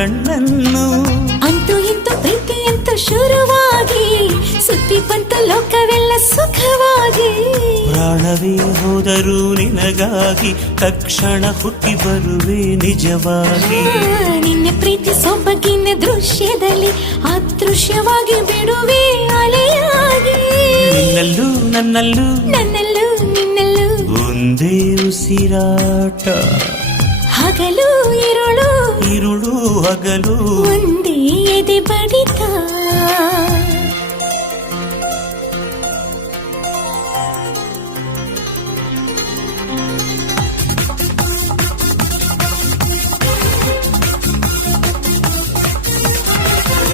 ನನ್ನನ್ನು. ಅಂತೂ ಇಂತೂ ಪ್ರೀತಿಯಂತೂ ಶುರುವಾಗಿ ಸುದ್ದಿ ಬಂತು ಲೋಕವೆಲ್ಲ ಸುಖವಾಗಿ. ಪ್ರಾಣವೇ ಹೋದರೂ ನಿನಗಾಗಿ ತಕ್ಷಣ ಹುಟ್ಟಿ ಬರುವೆ ನಿಜವಾಗಿ. ನಿನ್ನ ಪ್ರೀತಿ ಸೊಬಗಿನ ದೃಶ್ಯದಲ್ಲಿ ಅದೃಶ್ಯವಾಗಿ ಬಿಡುವೆ ಅಲೆಯಾಗಿ. ನಿನ್ನಲ್ಲೂ ನನ್ನಲ್ಲೂ ನನ್ನಲ್ಲೂ ನಿನ್ನಲ್ಲೂ ಒಂದೇ ಉಸಿರಾಟ. ಹಗಲು ಇರುಳು ಇರುಳು ಹಗಲು ಒಂದೇ ಎದೆ ಬಡಿತ.